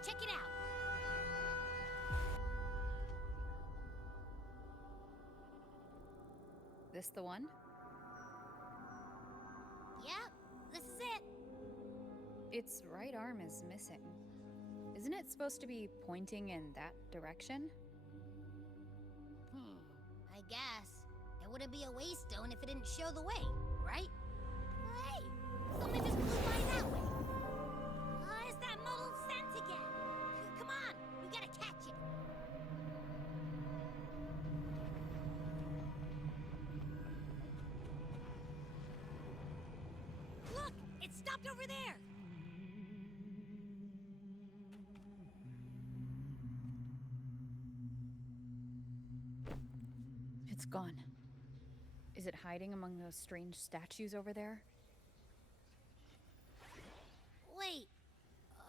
Let's check it out. This the one? Yep, this is it. Its right arm is missing. Isn't it supposed to be pointing in that direction? I guess. It wouldn't be a waystone if it didn't show the way, right? Hey, something just flew by that way. It's that muddled scent again. Come on, we gotta catch it. Look, it stopped over there. It's gone. Is it hiding among those strange statues over there? Wait,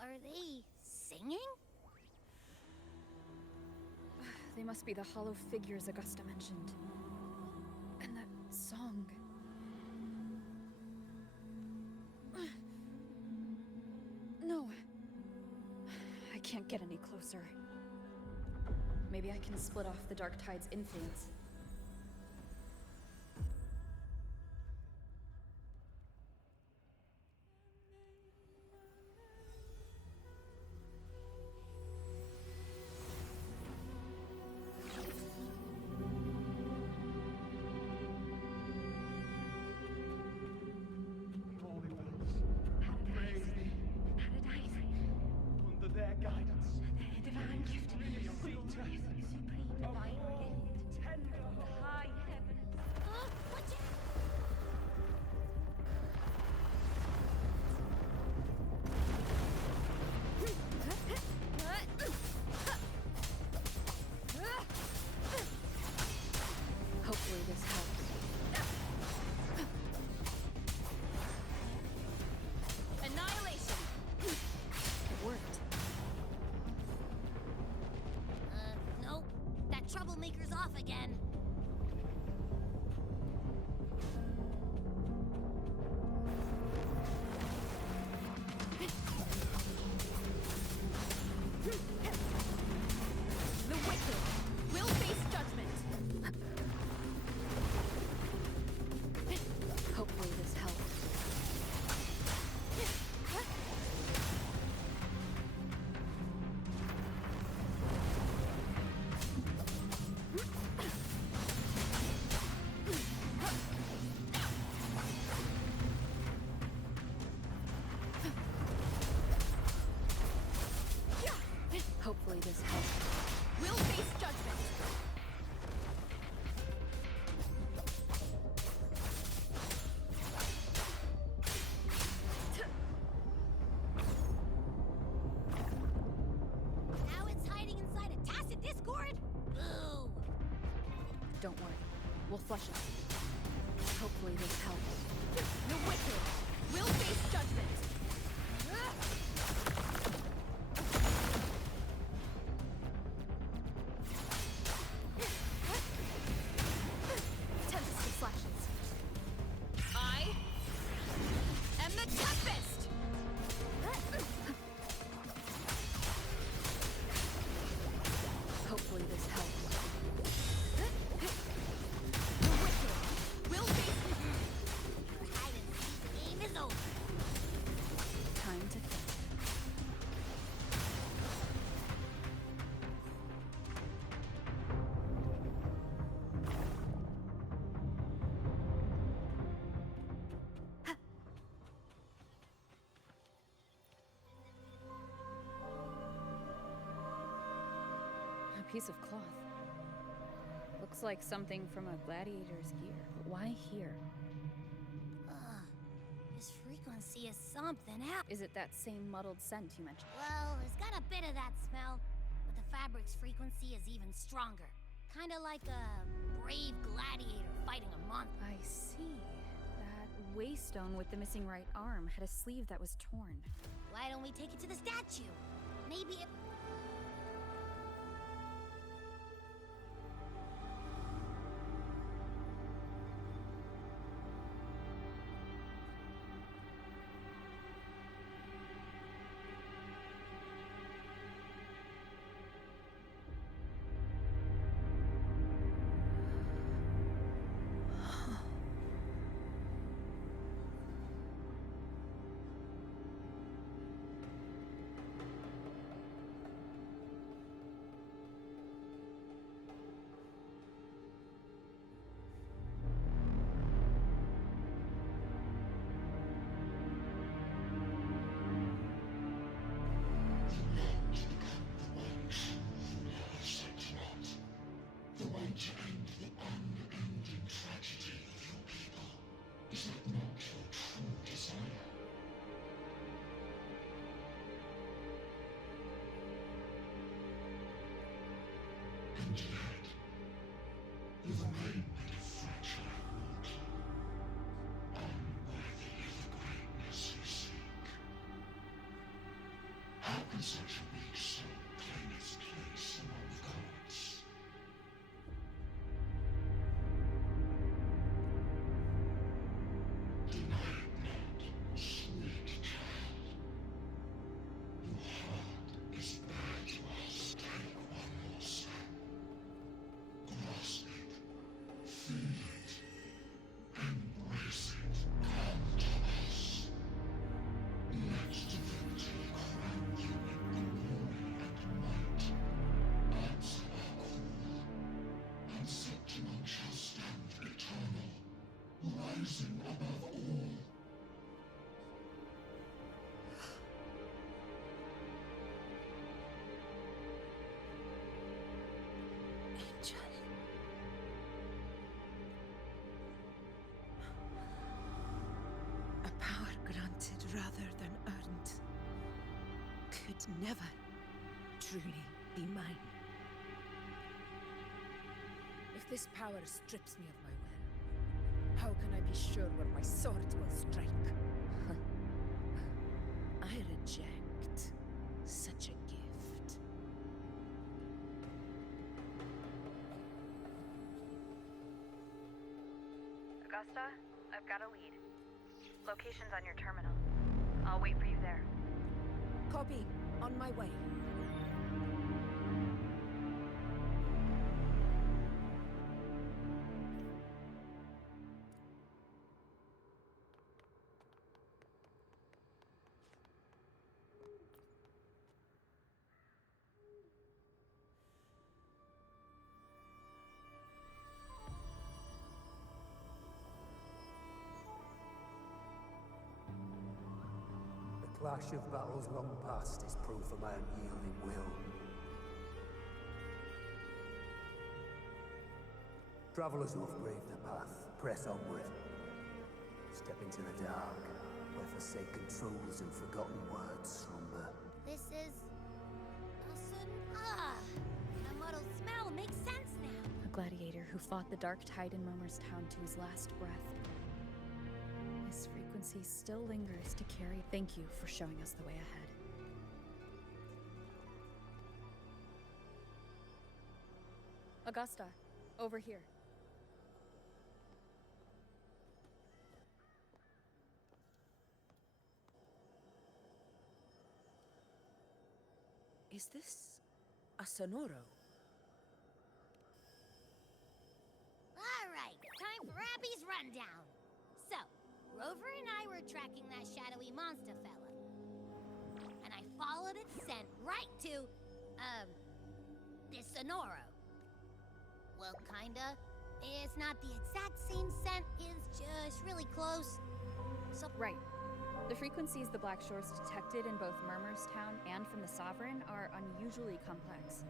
are they singing? They must be the hollow figures Augusta mentioned. And that song. No. I can't get any closer. Maybe I can split off the Dark Tide's influence. Their guidance, the divine gift, supreme divine gift, tender high heaven. Watch it! Hopefully this helps. Annihilation! It worked. Nope. That troublemaker's off again. The wicked will face judgment. Hopefully this helps. Hopefully this helps. We'll face judgment. Now it's hiding inside a tacit discord? Boo! Don't worry. We'll flush it. Hopefully this helps. The wicked will face judgment. Tempest flashes. I am the Tempest! Hopefully this helps. The wicked will face... Your hide and seek game is over. Time to think. A piece of cloth. Looks like something from a gladiator's gear. But why here? This frequency is something else. Is it that same muddled scent you mentioned? Well, it's got a bit of that smell, but the fabric's frequency is even stronger. Kinda like a brave gladiator fighting a monster. I see. That waystone with the missing right arm had a sleeve that was torn. Why don't we take it to the statue? Maybe it... A power granted rather than earned could never truly be mine. If this power strips me of my will, how can I be sure where my sword will strike? I reject such a gift. Augusta, I've got a lead. Location's on your terminal. I'll wait for you there. Copy. On my way. The clash of battles long past is proof of my unyielding will. Travelers who have braved the path, press onward. Step into the dark, where forsaken truths and forgotten words slumber. This is... the muddled smell makes sense now. A gladiator who fought the Dark Tide in Murmur's Town to his last breath. This frequency still lingers to carry. Thank you for showing us the way ahead. Augusta, over here. Is this a Sonoro? All right, time for Abby's rundown. So, Rover and I were tracking that shadowy monster fella. And I followed its scent right to, this Sonoro. Well, kinda. It's not the exact same scent, it's just really close. So, Right. The frequencies the Black Shores detected in both Murmur's Town and from the Sovereign are unusually complex.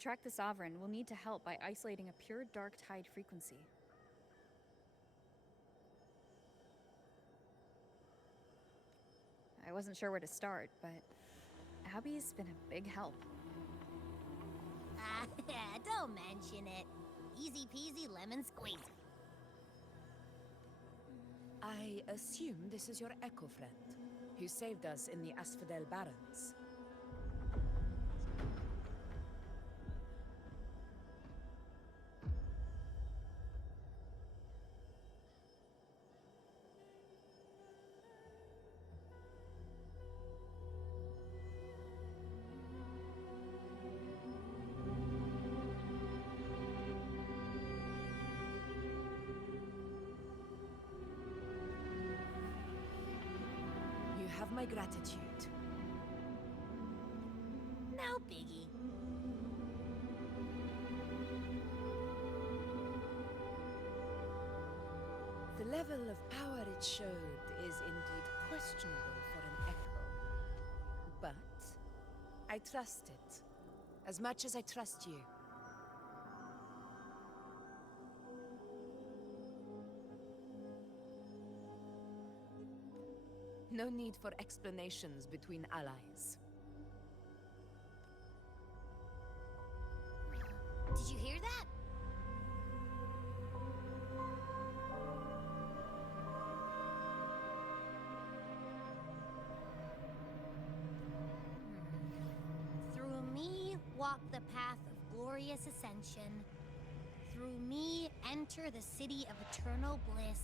track the Sovereign, we'll need to help by isolating a pure dark tide frequency. I wasn't sure where to start, but Abby's been a big help. Don't mention it. Easy peasy lemon squeezy. I assume this is your Echo friend, who saved us in the Asphodel Barrens. You have my gratitude. No biggie. The level of power it showed is indeed questionable for an Echo. But I trust it, as much as I trust you. No need for explanations between allies. Did you hear that? Through me walk the path of glorious ascension. Through me enter the city of eternal bliss.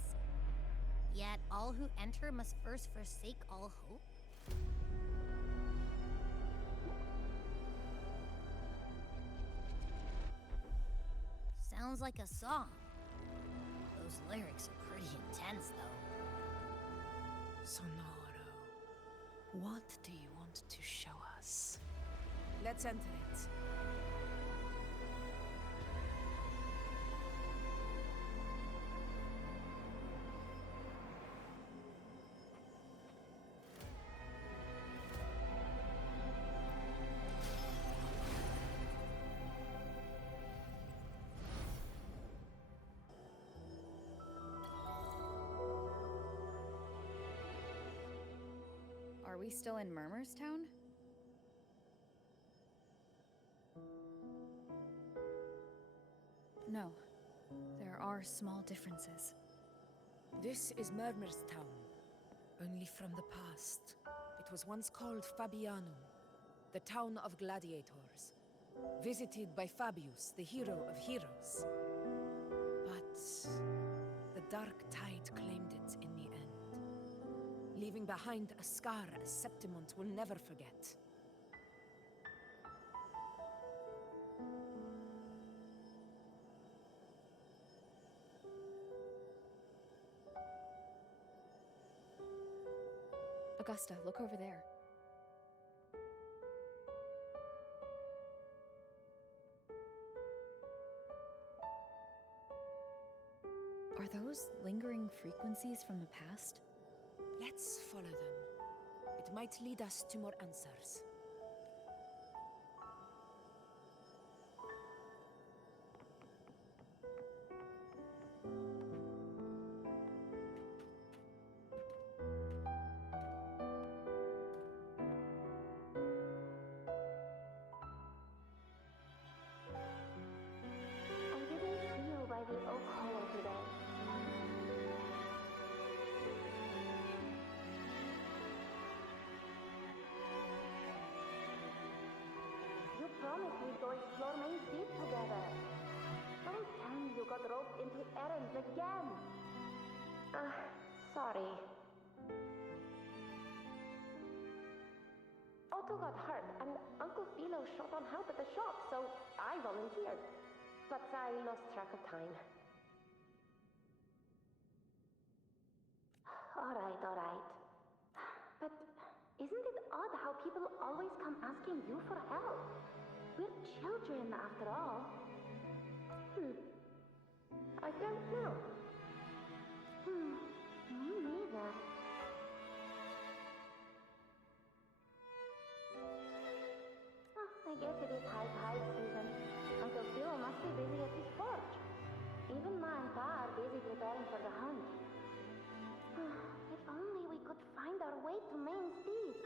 Yet all who enter must first forsake all hope. Sounds like a song. Those lyrics are pretty intense, though. Sonoro, what do you want to show us? Let's enter it. Are we still in Murmurstown? No. There are small differences. This is Murmurstown, only from the past. It was once called Fabianum, the town of gladiators, visited by Fabius, the hero of heroes. But the dark tide claimed it in the end, leaving behind a scar Septimont will never forget. Augusta, look over there. Are those lingering frequencies from the past? Let's follow them. It might lead us to more answers. I didn't see you by the oak hollow today. You promised we'd go explore Main Street together. Don't tell me you got roped into errands again. Sorry. Otto got hurt, and Uncle Philo short on help at the shop, so I volunteered. But I lost track of time. Alright. But isn't it odd how people always come asking you for help? We're children, after all. I don't know. Me neither. I guess it is high tide season. be busy at his forge. Even Ma and Pa are busy preparing for the hunt. If only we could find our way to Main Steep.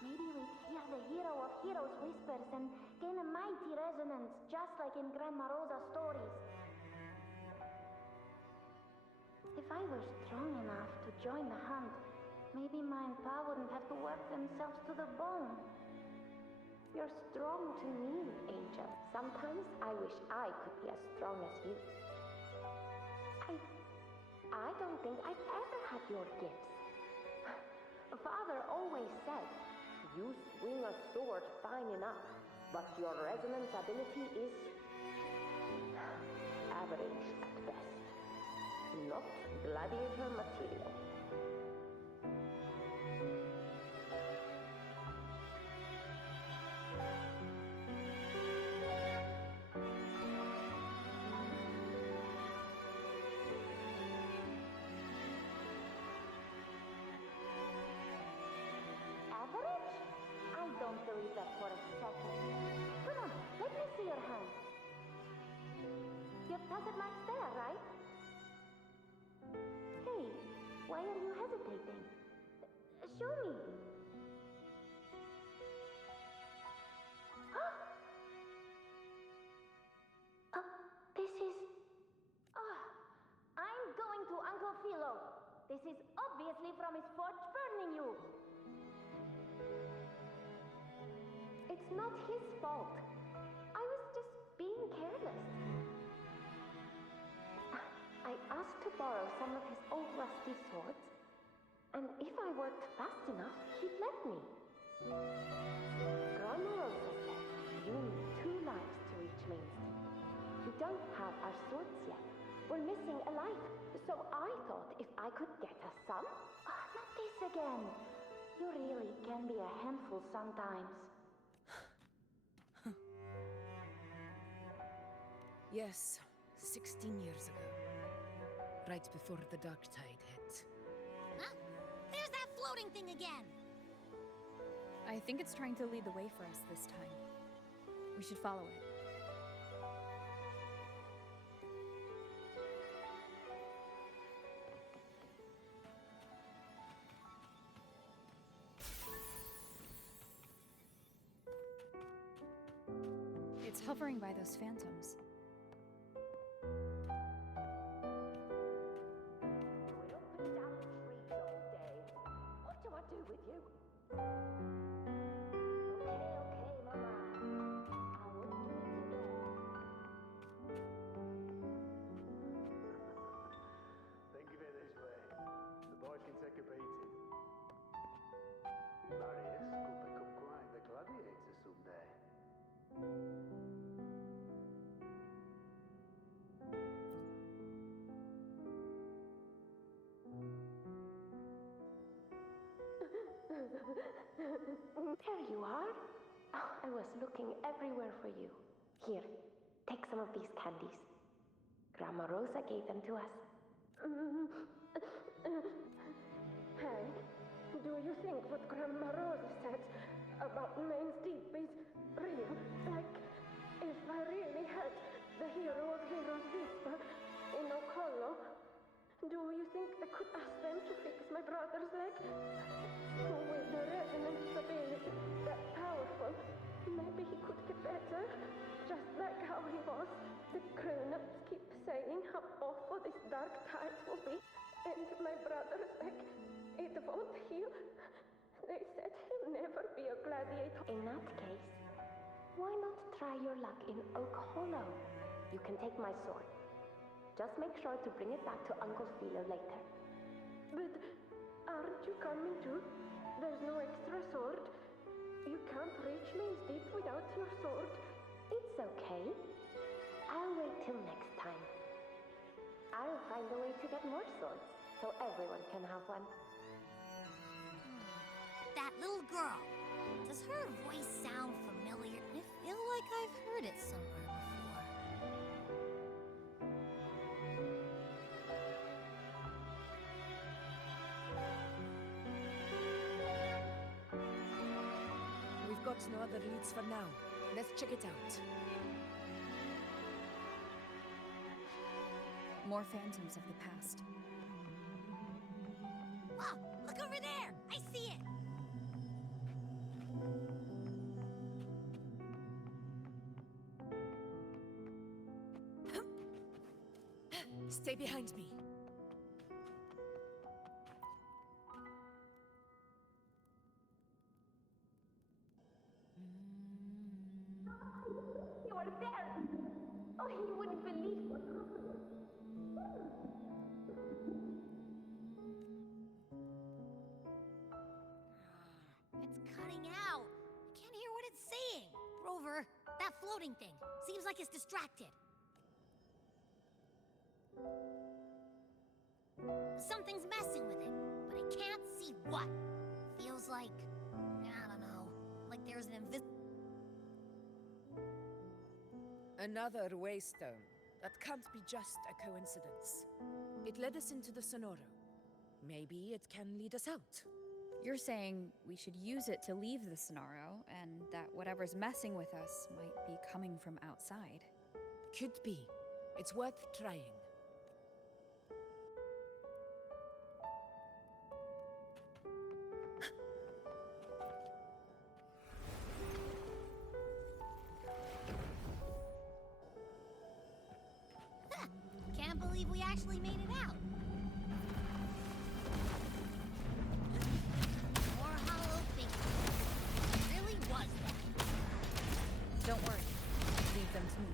Maybe we'd hear the hero of heroes whispers and gain a mighty resonance, just like in Grandma Rosa's stories. If I were strong enough to join the hunt, maybe Ma and Pa wouldn't have to work themselves to the bone. You're strong to me, Angel. Sometimes I wish I could be as strong as you. I don't think I've ever had your gifts. Father always said, you swing a sword fine enough, but your resonance ability is average at best. Not gladiator material. Average? I don't believe that for a second. Come on, let me see your hand. Your tacit mark's there, right? Hey, why are you hesitating? Show me. This is... I'm going to Uncle Philo. This is obviously from his forge burning you. It's not his fault. I was just being careless. I asked to borrow some of his old rusty swords, and if I worked fast enough, he'd let me. Grandma Rosa said you need 2 lives to reach Main Street. We don't have our swords yet. We're missing a life, so I thought if I could get us some... Not this again. You really can be a handful sometimes. Yes, 16 years ago. Right before the dark tide hit. Huh? There's that floating thing again! I think it's trying to lead the way for us this time. We should follow it. It's hovering by those phantoms. We're up and down the streets all day. What do I do with you? Okay, Mama. I won't do it again. Think of it this way. The boy can take a beating. Marius could become quite the gladiator someday. There you are. Oh, I was looking everywhere for you. Here, take some of these candies. Grandma Rosa gave them to us. Hey, do you think what Grandma Rosa said about Main Steep is real? Like, if I really had the hero of heroes whisper in Okolo, do you think I could ask them to fix my brother's leg? With the resonance ability that powerful, maybe he could get better. Just like how he was. The grown-ups keep saying how awful this dark tide will be. And my brother's leg, it won't heal. They said he'll never be a gladiator. In that case, why not try your luck in Oak Hollow? You can take my sword. Just make sure to bring it back to Uncle Philo later. But aren't you coming too? There's no extra sword. You can't reach Main Steep without your sword. It's okay. I'll wait till next time. I'll find a way to get more swords, so everyone can have one. That little girl. Does her voice sound familiar? I feel like I've heard it somewhere before. We've got no other leads for now. Let's check it out. More phantoms of the past. Whoa, look over there! I see it! Stay behind me. You are there! Oh, you wouldn't believe what happened. It's cutting out. I can't hear what it's saying. Rover, that floating thing. Seems like it's distracted. Something's messing with it, but I can't see what. Feels like, I don't know, like there's an Another waystone. That can't be just a coincidence. It led us into the Sonoro. Maybe it can lead us out. You're saying we should use it to leave the Sonaro, and that whatever's messing with us might be coming from outside. Could be. It's worth trying. Can't believe we actually made it out. More hollow figures. It really was that. Don't worry. Leave them to me.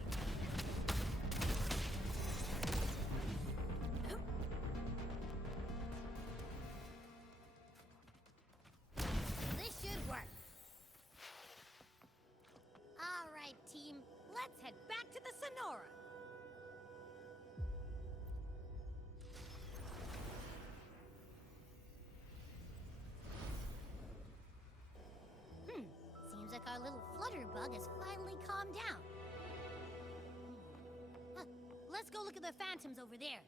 This should work. All right, team. Let's head back to the Sonora. Seems like our little flutterbug has finally calmed down. Huh, let's go look at the phantoms over there.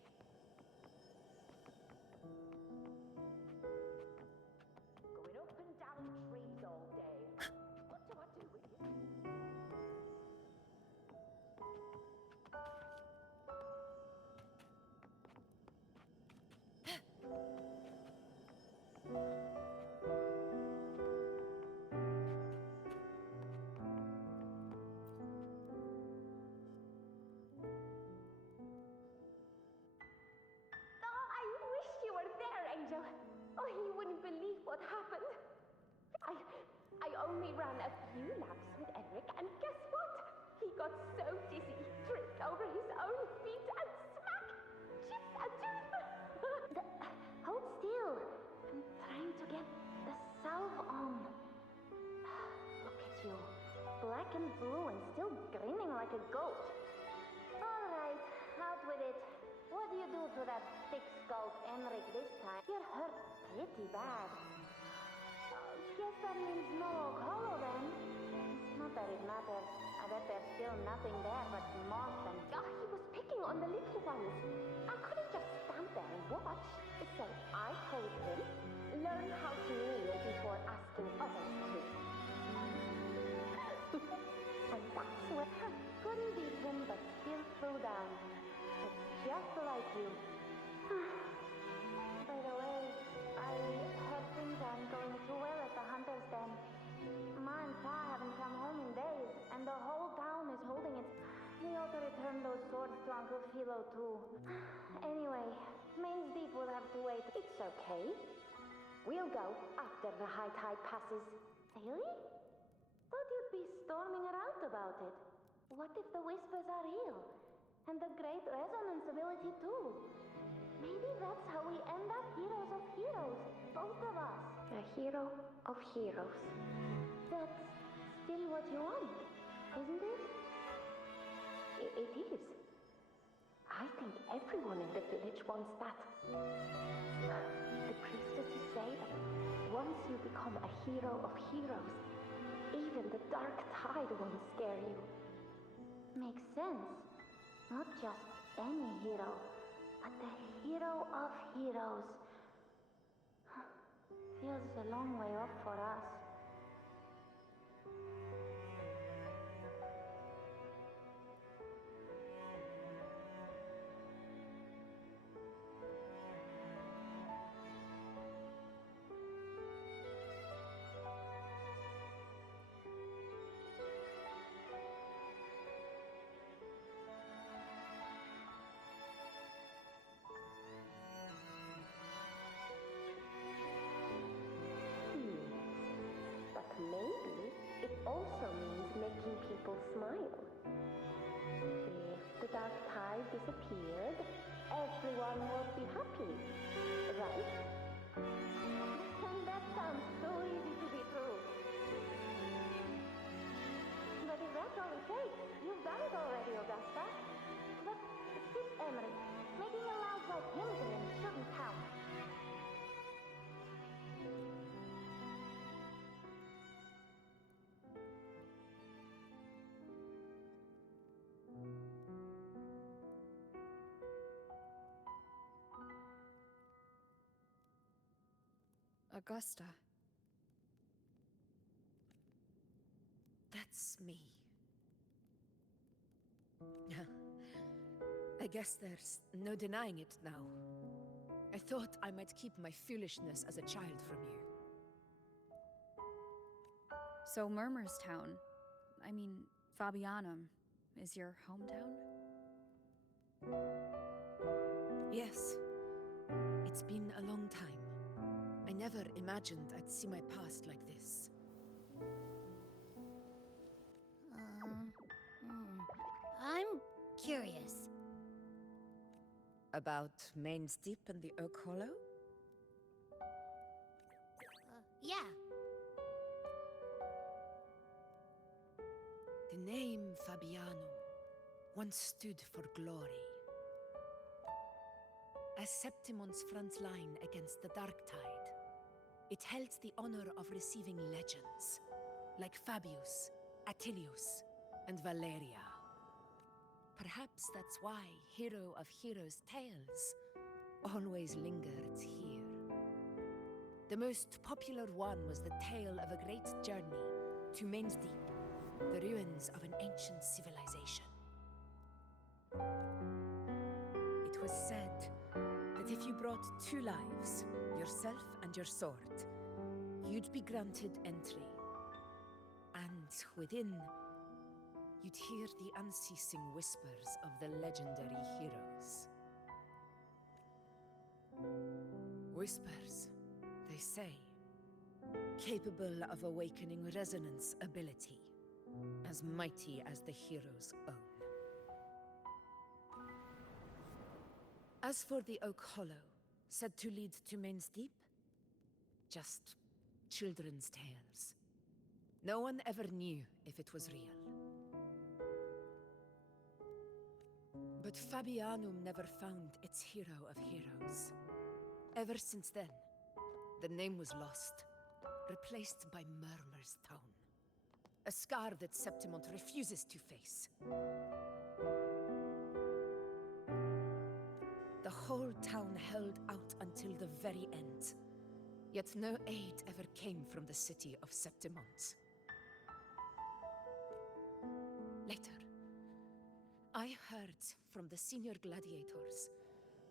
Going up and down trees all day. What do I do with you? Oh, I wish you were there, Angel. Oh, you wouldn't believe what happened. I only ran a few laps with Eric, and guess what? He got so dizzy he tripped over his own feet and smack! Chipped a tooth! Hold still. I'm trying to get the salve on. Look at you. Black and blue and still grinning like a goat. All right, out with it. What do you do to that thick-skulled Emmerich this time? You're hurt pretty bad. Guess that means no Oak Hollow then. Not that it matters. I bet there's still nothing there but moss and... Oh, he was picking on the little ones. I couldn't just stand there and watch. So I told him, learn how to kneel before asking others to. And that's what... Couldn't beat him, but still threw down. Just like you. By the way, I heard things aren't going too well at the Hunter's Den. Ma and Pa haven't come home in days, and the whole town is holding its... We ought to return those swords to Uncle Philo, too. Anyway, Main's Deep will have to wait. It's okay. We'll go after the high tide passes. Really? Thought you'd be storming around about it. What if the whispers are real? And the great resonance ability, too? Maybe that's how we end up heroes of heroes. Both of us. A hero of heroes. That's still what you want, isn't it? It is. I think everyone in the village wants that. The priestesses say that once you become a hero of heroes, even the dark tide won't scare you. Makes sense. Not just any hero, but the hero of heroes. Feels a long way off for us. also means making people smile. If the dark tide disappeared, everyone would be happy, right? And that sounds so easy to be true. But if that's all it takes, you've done it already, Augusta. But skip Emmerich. Making a loud like him grin shouldn't count. Augusta. That's me. I guess there's no denying it now. I thought I might keep my foolishness as a child from you. So Murmur's Town, Fabianum, is your hometown? Yes. It's been a long time. I never imagined I'd see my past like this. I'm curious. About Main's Deep and the Oak Hollow? Yeah. The name Fabianum once stood for glory. As Septimon's front line against the Dark Tide, it held the honor of receiving legends, like Fabius, Attilius, and Valeria. Perhaps that's why Hero of Heroes' tales always lingered here. The most popular one was the tale of a great journey to Main's Deep, the ruins of an ancient civilization. It was said that if you brought 2 lives, yourself and your sword, you'd be granted entry. And within, you'd hear the unceasing whispers of the legendary heroes. Whispers, they say, capable of awakening resonance ability, as mighty as the hero's own. As for the Oak Hollow, said to lead to Main's Deep, just children's tales. No one ever knew if it was real. But Fabianum never found its hero of heroes. Ever since then, the name was lost, replaced by Murmur's Town. A scar that Septimont refuses to face. The whole town held out until the very end. Yet no aid ever came from the city of Septimont. Later, I heard from the senior gladiators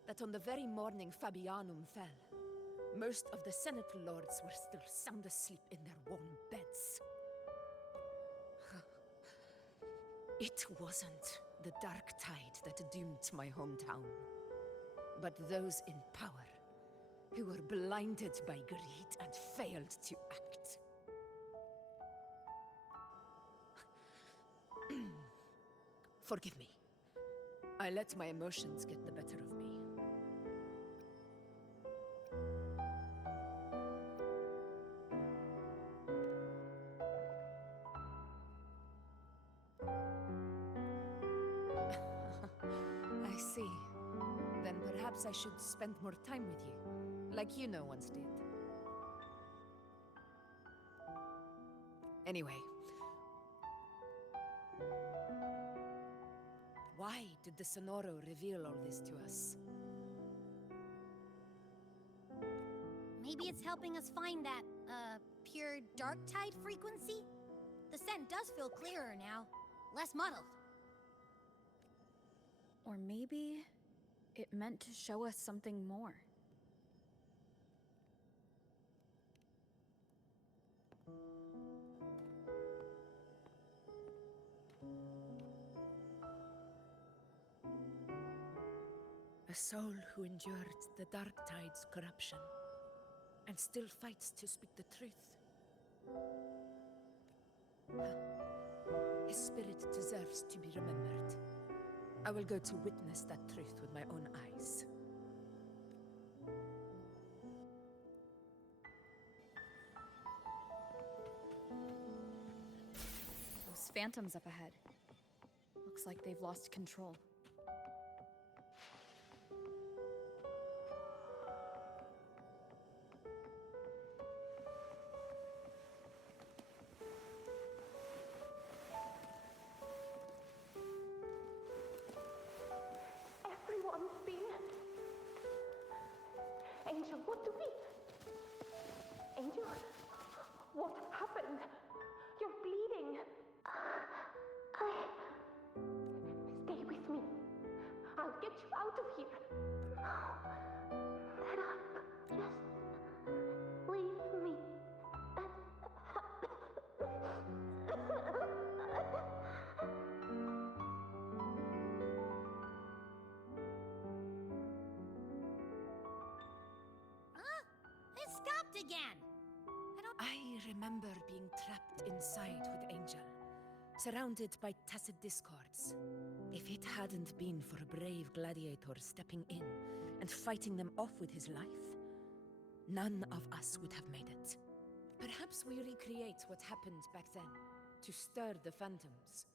that on the very morning Fabianum fell, most of the Senate lords were still sound asleep in their warm beds. It wasn't the Dark Tide that doomed my hometown, but those in power who were blinded by greed and failed to act. Forgive me. I let my emotions get the better of me. I see. Then perhaps I should spend more time with you, like you once did. Anyway. Why did the Sonoro reveal all this to us? Maybe it's helping us find that, pure dark tide frequency? The scent does feel clearer now, less muddled. Or maybe it meant to show us something more. A soul who endured the Dark Tide's corruption, and still fights to speak the truth. His spirit deserves to be remembered. I will go to witness that truth with my own eyes. Those phantoms up ahead. Looks like they've lost control. Everyone's been... Angel, what do we... Angel? What happened? You're bleeding. Stay with me. I'll get you out of here. Get up. Just leave me. Huh? It stopped again. I remember being trapped inside with Angel, surrounded by tacit discords. If it hadn't been for a brave gladiator stepping in and fighting them off with his life, none of us would have made it. Perhaps we recreate what happened back then, to stir the phantoms.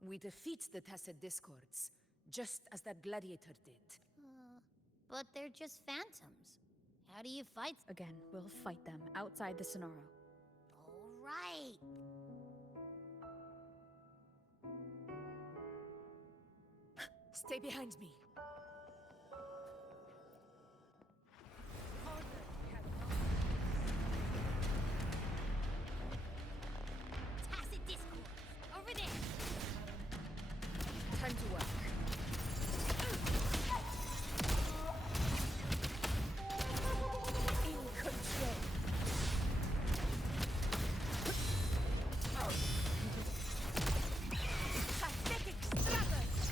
We defeat the tacit discords, just as that gladiator did. But they're just phantoms. How do you fight? Again, we'll fight them outside the Sonaro. All right. Stay behind me. Tacit discord. Over there. Time to work. In control. Pathetic stragglers!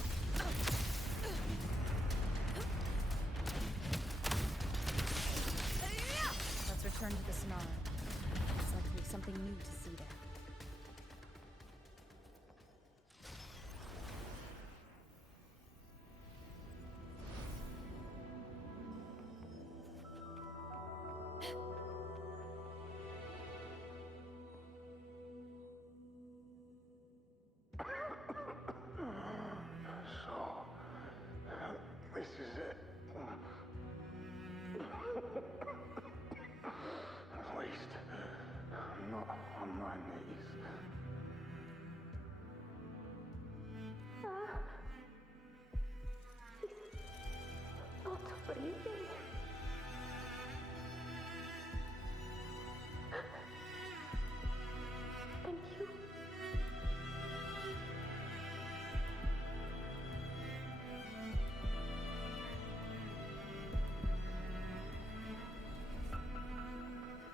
Let's return to the Sonaro. It's likely something new to see there. This is it. At least, I'm not on my knees. Not breathing. And you...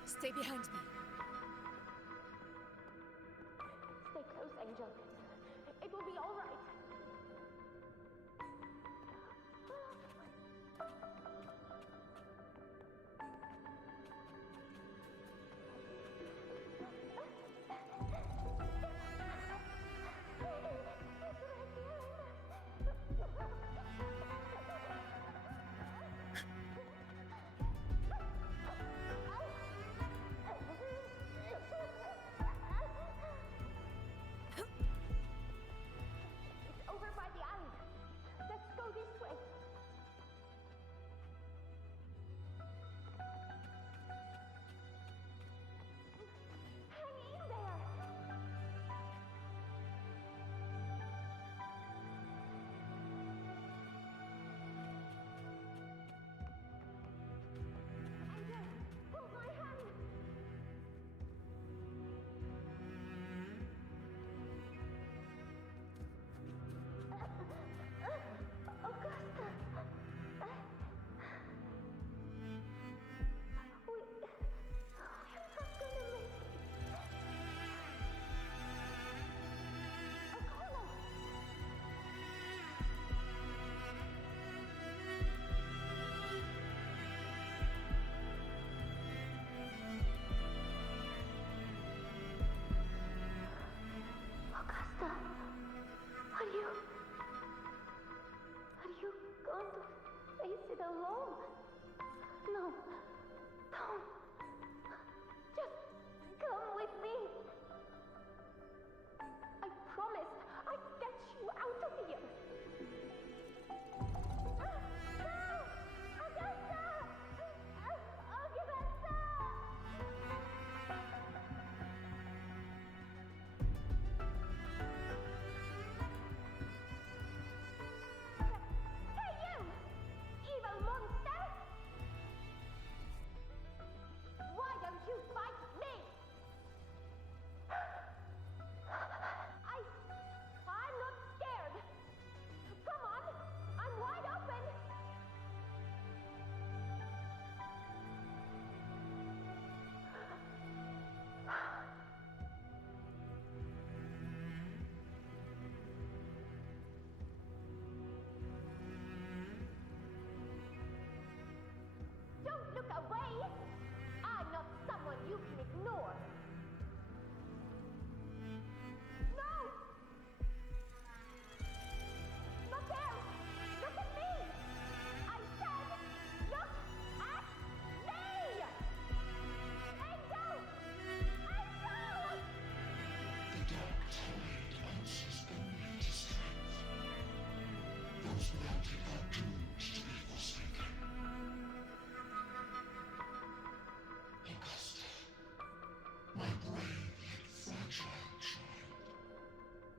Stay behind me. Stay close, Angel. It will be all right.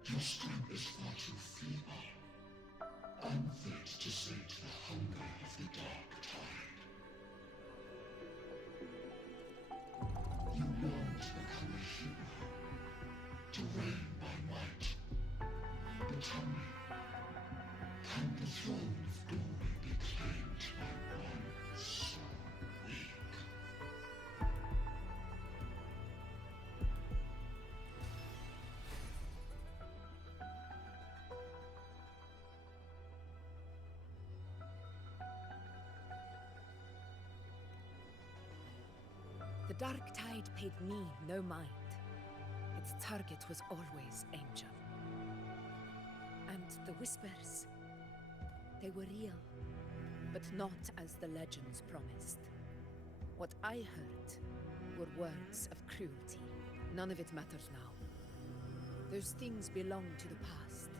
Your strength is far too feeble. Unfit to sate the hunger of the dark tide. You long to become a hero, to reign by might. But tell me, can the throne of glory be claimed by one so weak? The Dark Tide paid me no mind. Its target was always Angel. And the whispers, they were real, but not as the legends promised. What I heard were words of cruelty. None of it matters now. Those things belong to the past.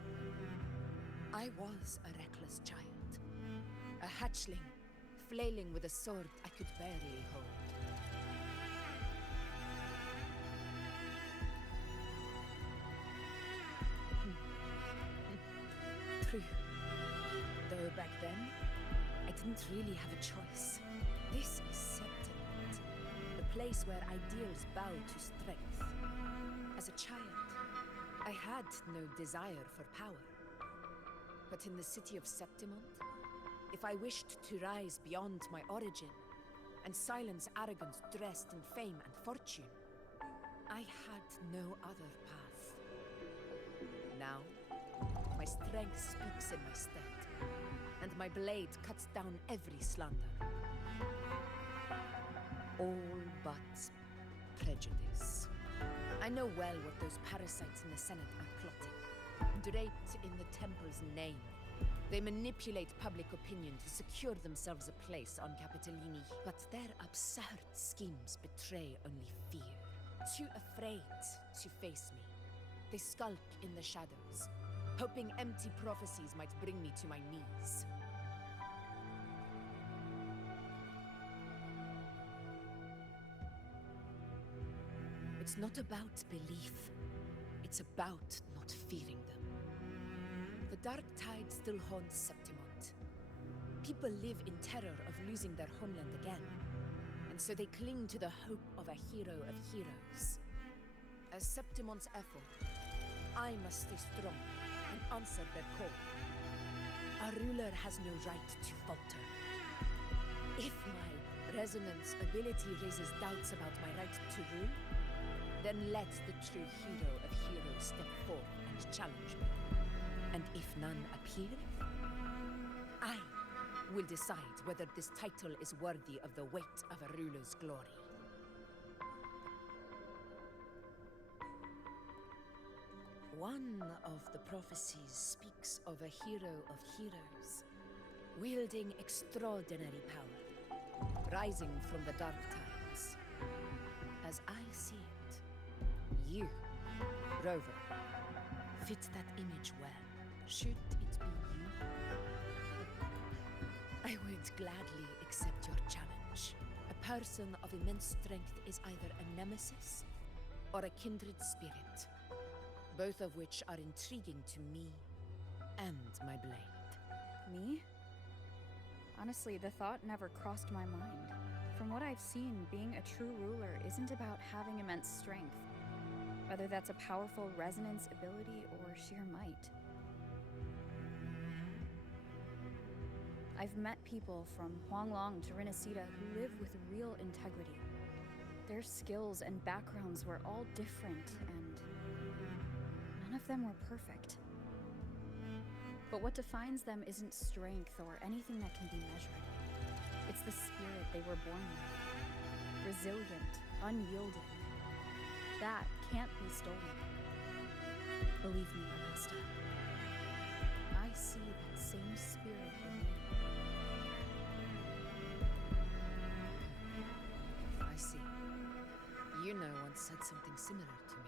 I was a reckless child, a hatchling, flailing with a sword I could barely hold. True. Though back then, I didn't really have a choice. This is Septimont, the place where ideals bow to strength. As a child, I had no desire for power. But in the city of Septimont, if I wished to rise beyond my origin and silence arrogance dressed in fame and fortune, I had no other path. Now, my strength speaks in my stead, and my blade cuts down every slander. All but prejudice. I know well what those parasites in the Senate are plotting. Draped in the Temple's name, they manipulate public opinion to secure themselves a place on Capitolini. But their absurd schemes betray only fear. Too afraid to face me, they skulk in the shadows, hoping empty prophecies might bring me to my knees. It's not about belief. It's about not fearing them. The Dark Tide still haunts Septimont. People live in terror of losing their homeland again, and so they cling to the hope of a hero of heroes. As Septimont's effort, I must stay strong and answer their call. A ruler has no right to falter. If my resonance ability raises doubts about my right to rule, then let the true hero of heroes step forth and challenge me. And if none appear, I will decide whether this title is worthy of the weight of a ruler's glory. One of the prophecies speaks of a hero of heroes, wielding extraordinary power, rising from the dark tides. As I see it, you, Rover, fit that image well. Should it be you? I would gladly accept your challenge. A person of immense strength is either a nemesis or a kindred spirit, both of which are intriguing to me and my blade. Me? Honestly, the thought never crossed my mind. From what I've seen, being a true ruler isn't about having immense strength, whether that's a powerful resonance ability or sheer might. I've met people from Huanglong to Renacida who live with real integrity. Their skills and backgrounds were all different, and none of them were perfect. But what defines them isn't strength or anything that can be measured. It's the spirit they were born with. Resilient, unyielding. That can't be stolen. Believe me, Augusta. I see that same spirit in you. I see. You know once said something similar to me.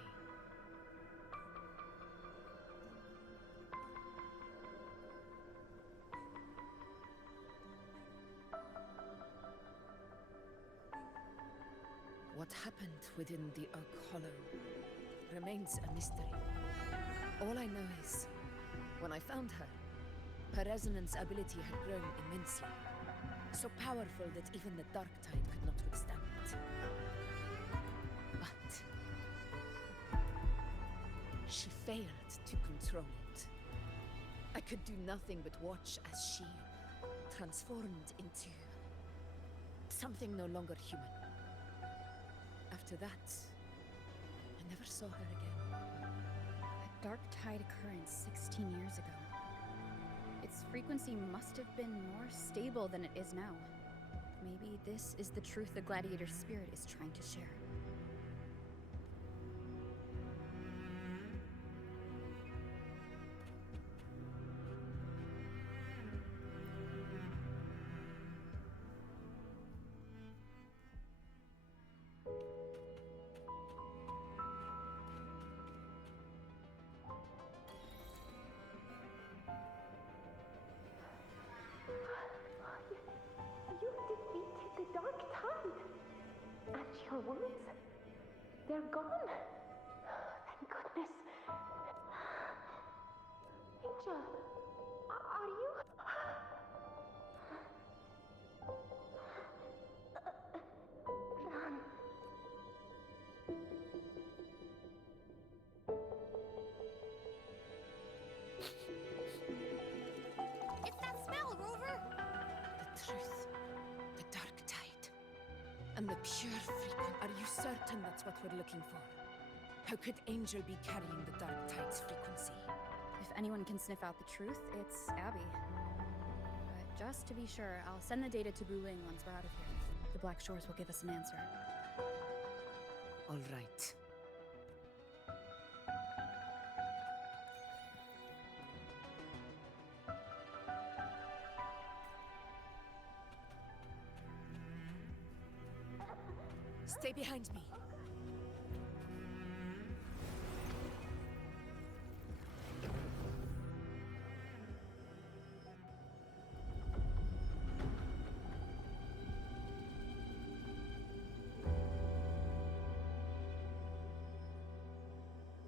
What happened within the Oak Hollow remains a mystery. All I know is, when I found her, her resonance ability had grown immensely. So powerful that even the Dark Tide could not withstand it. But she failed to control it. I could do nothing but watch as she transformed into something no longer human. After that, I never saw her again. A dark tide occurrence 16 years ago. Its frequency must have been more stable than it is now. Maybe this is the truth the gladiator spirit is trying to share. You defeated the Dark Tide. And your wounds, they're gone. Thank goodness. Angel, are you... Run. It's that smell, Rover! The truth, the Dark Tide, and the pure frequency. Are you certain that's what we're looking for? How could Angel be carrying the Dark Tide's frequency? If anyone can sniff out the truth, it's Abby. But just to be sure, I'll send the data to Buling once we're out of here. The Black Shores will give us an answer. All right. Stay behind me.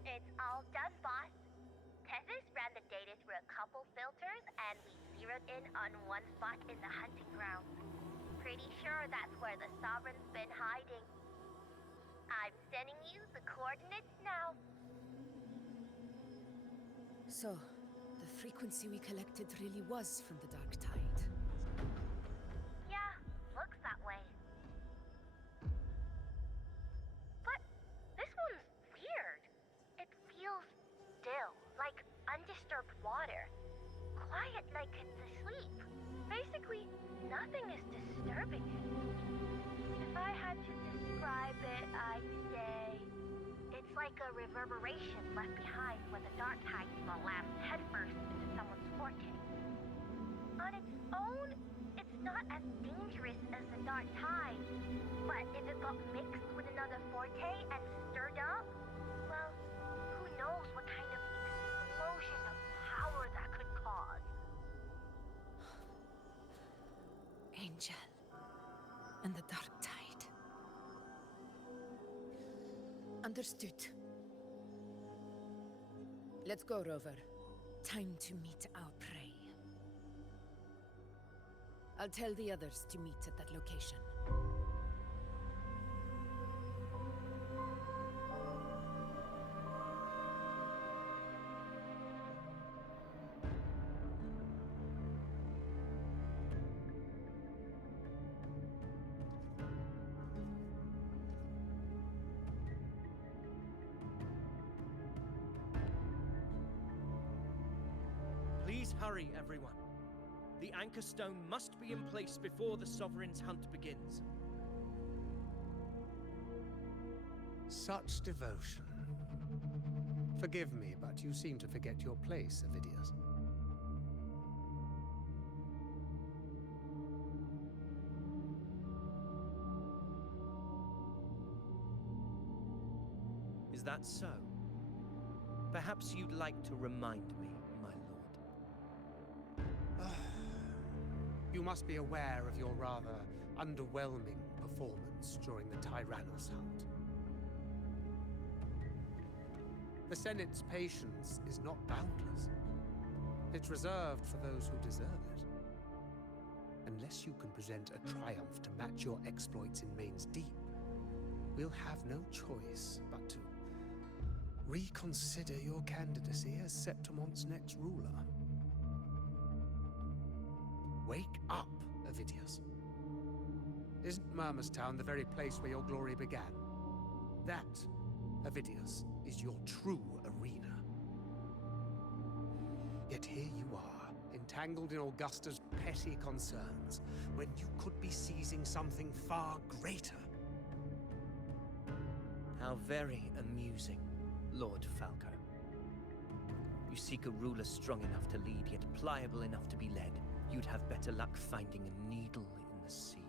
It's all done, boss. Tethys ran the data through a couple filters, and we zeroed in on one spot in the hunting ground. Pretty sure that's where the Sovereign's been hiding. I'm sending you the coordinates now. So, the frequency we collected really was from the Dark Tide. Yeah, looks that way. But this one's weird. It feels still, like undisturbed water. Quiet like it's asleep. Basically, nothing is disturbing it. If I had to describe it, I'd say it's like a reverberation left behind when the Dark Tide collapsed headfirst into someone's forte. On its own, it's not as dangerous as the Dark Tide, but if it got mixed with another forte and stirred up, well, who knows what kind of explosion of power that could cause. Angel and the Dark Tide. Understood. Let's go, Rover. Time to meet our prey. I'll tell the others to meet at that location. Please hurry, everyone. The Anchor Stone must be in place before the Sovereign's hunt begins. Such devotion. Forgive me, but you seem to forget your place, Avidius. Is that so? Perhaps you'd like to remind me, my lord. You must be aware of your rather underwhelming performance during the Tyrannus hunt. The Senate's patience is not boundless. It's reserved for those who deserve it. Unless you can present a triumph to match your exploits in Main's Deep, we'll have no choice but to reconsider your candidacy as Septimon's next ruler. Wake up, Avidius. Isn't Murmurstown the very place where your glory began? That, Avidius, is your true arena. Yet here you are, entangled in Augusta's petty concerns, when you could be seizing something far greater. How very amusing, Lord Falco. You seek a ruler strong enough to lead, yet pliable enough to be led. You'd have better luck finding a needle in the sea.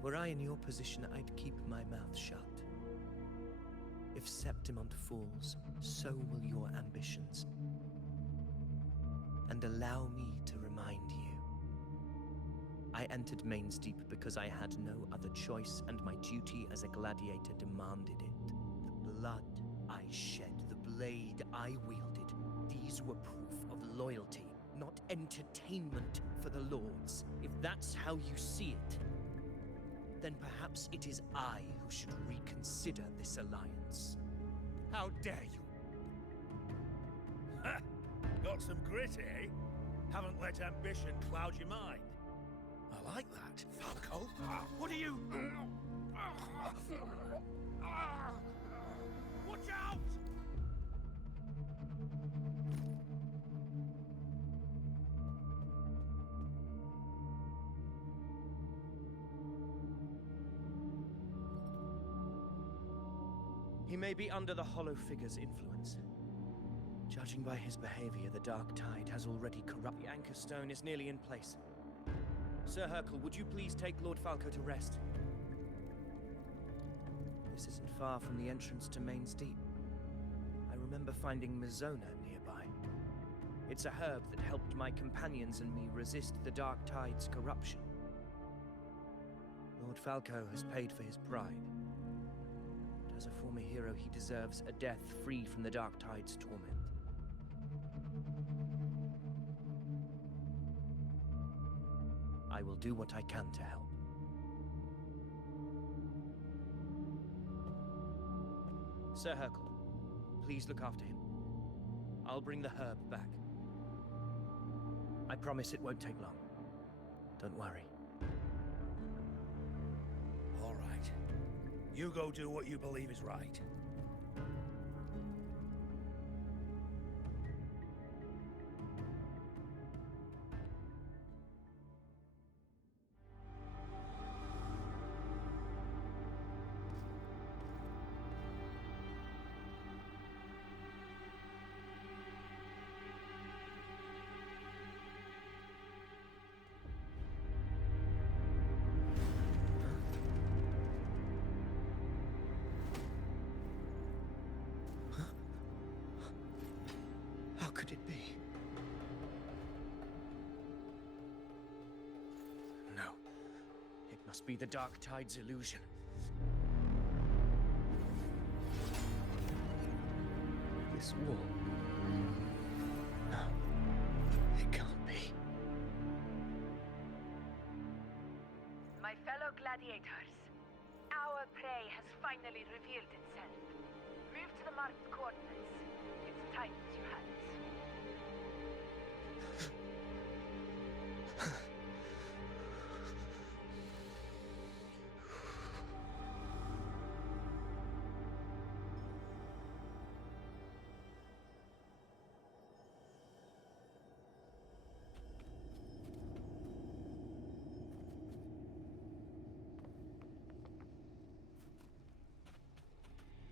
Were I in your position, I'd keep my mouth shut. If Septimont falls, so will your ambitions. And allow me to remind you, I entered Main's Deep because I had no other choice, and my duty as a gladiator demanded it. The blood I shed, the blade I wielded, these were proof of loyalty, not entertainment for the Lords. If that's how you see it, then perhaps it is I who should reconsider this alliance. How dare you? Ha! Got some grit, eh? Haven't let ambition cloud your mind. I like that. Falco, what are you... Watch out! He may be under the Hollow Figure's influence. Judging by his behavior, the Dark Tide has already corrupted. The Anchor Stone is nearly in place. Sir Hercule, would you please take Lord Falco to rest? This isn't far from the entrance to Main's Deep. I remember finding Mizona nearby. It's a herb that helped my companions and me resist the Dark Tide's corruption. Lord Falco has paid for his pride. But as a former hero, he deserves a death free from the Dark Tide's torment. I will do what I can to help. Sir Hercule, please look after him. I'll bring the herb back. I promise it won't take long. Don't worry. All right. You go do what you believe is right. How could it be? No. It must be the Dark Tide's illusion. This wall. No. It can't be. My fellow gladiators, our prey has finally revealed itself. Move to the marked coordinates. It's time that you had it.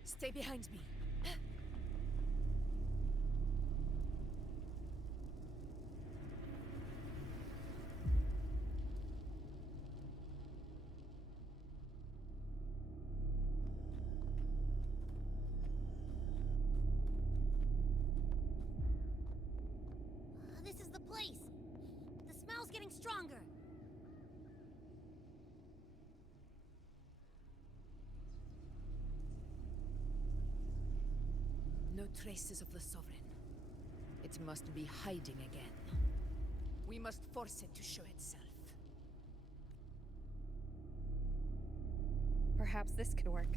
Stay behind me. This is the place. The smell's getting stronger. No traces of the Sovereign. It must be hiding again. We must force it to show itself. Perhaps this could work.